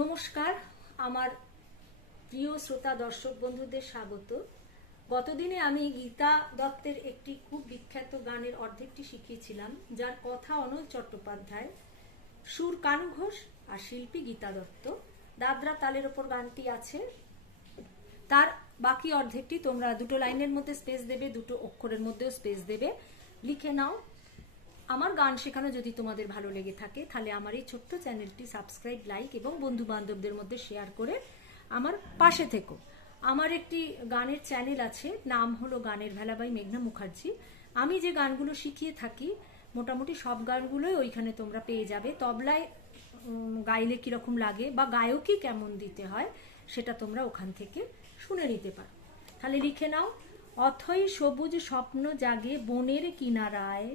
নমস্কার, আমার প্রিয় শ্রোতা দর্শক বন্ধুদের স্বাগত। গতদিনে আমি গীতা দত্তের একটি খুব বিখ্যাত গানের অর্ধেকটি শিখিয়েছিলাম, যার কথা অনল চট্টোপাধ্যায়, সুর কানু ঘোষ আর শিল্পী গীতা দত্ত। দাদরা তালের ওপর গানটি আছে। তার বাকি অর্ধেকটি তোমরা দুটো লাইনের মধ্যে স্পেস দেবে, দুটো অক্ষরের মধ্যেও স্পেস দেবে, লিখে নাও। আমার গান শেখানো যদি তোমাদের ভালো লেগে থাকে তাহলে আমার এই ছোট্ট চ্যানেলটি সাবস্ক্রাইব, লাইক এবং বন্ধু বান্ধবদের মধ্যে শেয়ার করে আমার পাশে থেকো। আমার একটি গানের চ্যানেল আছে, নাম হলো গানের ভেলা বাই মেঘনা মুখার্জি। আমি যে গানগুলো শিখিয়ে থাকি মোটামুটি সব গানগুলোই ওইখানে তোমরা পেয়ে যাবে। তবলায় গাইলে কীরকম লাগে বা গায়কই কেমন দিতে হয় সেটা তোমরা ওখান থেকে শুনে নিতে পারো। তাহলে লিখে নাও। অথই সবুজ স্বপ্ন জাগে বনের কিনারায়,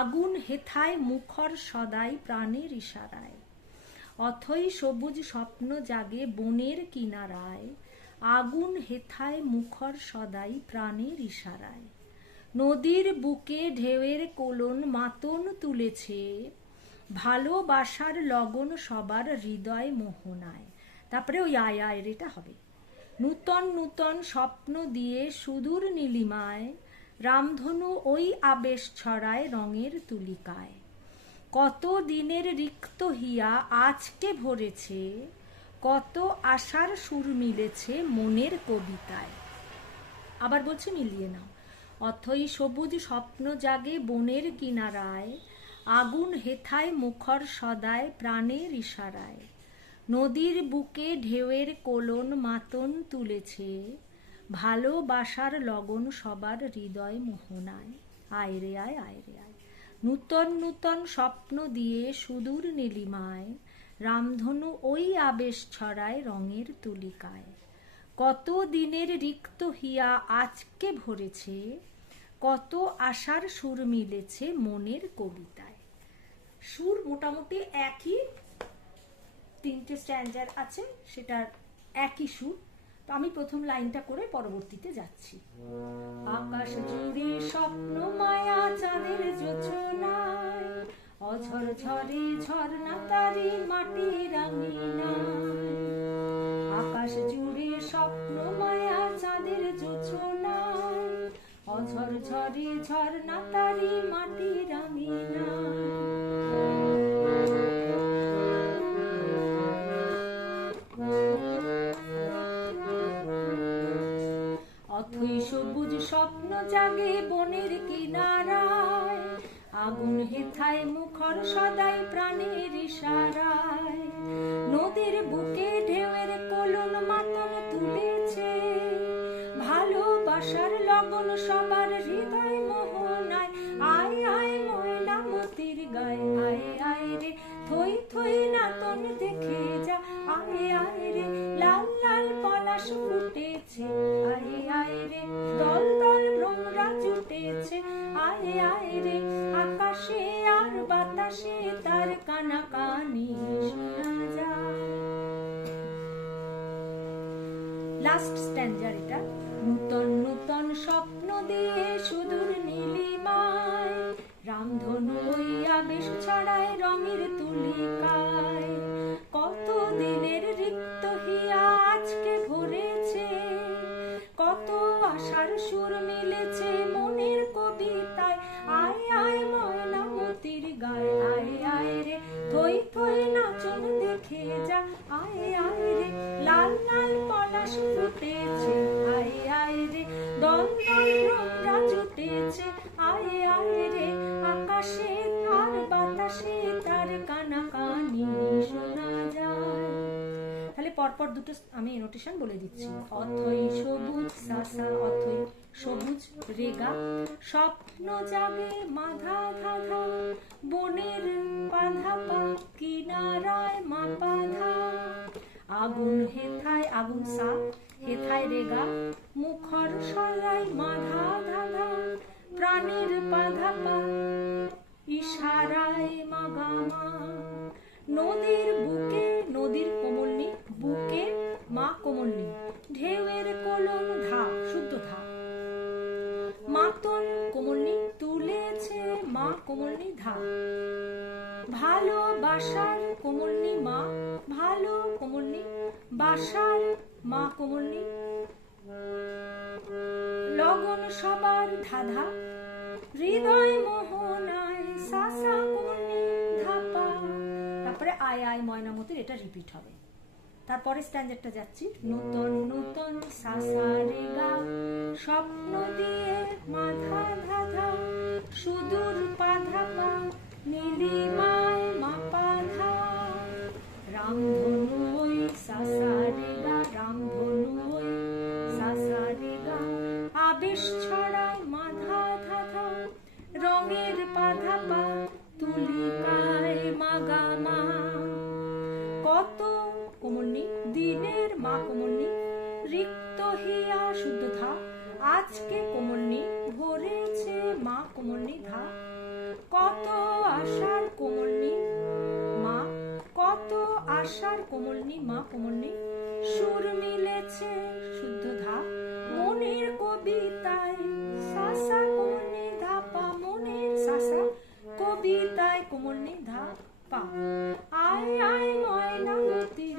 আগুন হেথায় মুখর সদাই প্রাণের ইশারায়। অথই সবুজ স্বপ্ন জাগে বনের কিনারায়, আগুন হেথায় মুখর সদাই প্রাণের ইশারায়। নদীর বুকে ঢেউয়ের কোলন মাতন তুলেছে, ভালোবাসার লগন সবার হৃদয় মোহনায়। তারপরে ওই আয় আয় রেটা হবে। নূতন নূতন স্বপ্ন দিয়ে সুদূর নীলিমায়, রামধনু ওই আবেশ ছড়ায় রঙের তুলিকায়। কত দিনের রিক্ত হিয়া আজকে ভরেছে, কত আশার সুর মিলেছে মনের কবিতায়। আবার বলছি, মিলিয়ে নাও। অথই সবুজ স্বপ্ন জাগে বনের কিনারায়, আগুন হেথায় মুখর সদায় প্রাণের ইশারায়। নদীর বুকে ঢেউয়ের কোলন মাতন তুলেছে, ভালোবাসার লগন সবার হৃদয় মোহনায়। আয় রে আয়, আয় রে আয়। নূতন নূতন স্বপ্ন দিয়ে সুদূর নীলিমায়, রামধনু ওই আবেশ ছড়ায় রঙের তুলিকায়। কত দিনের রিক্ত হিয়া আজকে ভরেছে, কত আশার সুর মিলেছে মনের কবিতায়। সুর মোটামুটি একই, তিনটে স্ট্যান্ডার আছে, সেটার একই সুর। তো আমি প্রথম লাইনটা করে পরবর্তীতে যাচ্ছি। আকাশ জুড়ে স্বপ্ন মায়া চাঁদের জোছনায়, অঝর ঝরে ঝর্ণা তারি মাটি রাঙিনায়। আকাশ জুড়ে স্বপ্ন মায়া চাঁদের জোছনায়, অঝর ঝরে ঝর্ণা তারি মাটি রাঙিনায়। অথই সবুজ স্বপ্ন জাগে বনের কিনারায়, আগুন হেথায় মুখর সদাই প্রাণের ইশারায়। নদীর বুকে ঢেউয়ের কোলন মাতন তুলেছে, ভালোবাসার লগন সবার হৃদয় মোহনায়। আয় আয় ময়না মতির গায়ে, আয় আয় রে থই থই নাতন দেখে যা। আয় আয় রে লাল লাল পলাশ ফুটেছে, আয় আয় রে দল দল ভ্রমরা জুটেছে। আয় আয় রে আকাশে আর বাতাসে তার কানাকানি শোনা যায়। লাস্ট স্ট্যান্ডার এটা। নূতন নূতন স্বপ্ন দিয়ে সুদূর নীলিমায়, রামধনু ওই আবেশ ছড়ায় রঙের তুলিকায়। কত দিনের রিক্ত হিয়া আজকে ভরেছে, কত আশার সুর মিলেছে মনের কবিতায়। আয় আয় ময়না মতির গায়ে, আয় আয় রে থই থই নাচন দেখে যা। আয় আয় রে লাল লাল পলাশ ফুটেছে, আয় আয় রে দল দল রঙরা জুটেছে। আয় আয় রে আকাশে আর বাতাসে তার কানাকানি শোনা যায়। তাহলে পরপর দুটো আমি নোটেশন বলে দিচ্ছি। অথই সবুজ সাসা, অথই সবুজ রেগা, স্বপ্ন জাগে মাধা ধাধা, বনের বাধা পা কিনারায় মাপা ধা। আগুন হেথায়, আগুন সা, হেথায় রেগা, মুখর সদাই মাধা ধাধা, প্রাণের বাধা পা ইশারায় মাগামা। নদীর বুকে, নদীর কোমলনি, বুকে মা কোমলনি, ঢেউয়ের কোলন ধা, শুদ্ধ ধা, মাতন কোমলনি তুলেছে, মা কোমলনি ধা। ভালোবাসার কোমলনি মা, ভালো কোমল বাসার মা কোমলনি, লগন সবার ধাঁধা, হৃদয় মোহনায় সাসা কোমলনি ধাপা। তারপরে আয় আয় ময়নামতির, এটা রিপিট হবে। তারপরে স্ট্যান্ডার্ডটা যাচ্ছি, নূতন নূতন সাসা রে গা, স্বপ্ন দিয়ে মাথা ধাঁধা, সুদূর পাধাপা নীলিমায় মাপা ধা, রামধনু ওই সাসা রে গা, রামধনু ওই সাসা রে গা, আবেশ ছড়ায় মাধা ধাধা, রঙের পাধাপা তুলিকায় মাগা মা। কত কোমলনি, দিনের মা কোমলনি, রিক্ত হিয়া শুদ্ধ ধা, আজকে কোমলনি ভরেছে মা কোমলনি ধা। কত আশার কোমলনি মা, কত আশার কোমলনি মা কোমলনি, সুর মিলেছে শুদ্ধ ধা, মনের কবিতায় সাসা কোমলনি ধাপা, মনের সাসা কবিতায় কোমলনি ধাপা। আয় আয় ময়নামতির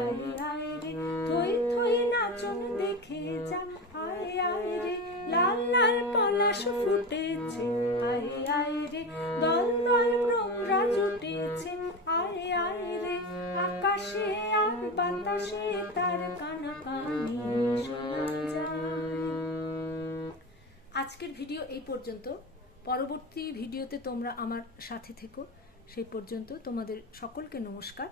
আয় আয় রে, থই থই নাচন দেখে যা, আয় আয় রে, লাল লাল পলাশ ফুটেছে, আয় আয় রে, দল দল ভ্রমরা জুটেছে, আয় আয় রে, আকাশে আর বাতাসে তার কানাকানি শোনা যায়। আজকের ভিডিও এই পর্যন্ত। পরবর্তী ভিডিওতে তোমরা আমার সাথে থেকো। সেই পর্যন্ত তোমাদের সকলকে নমস্কার।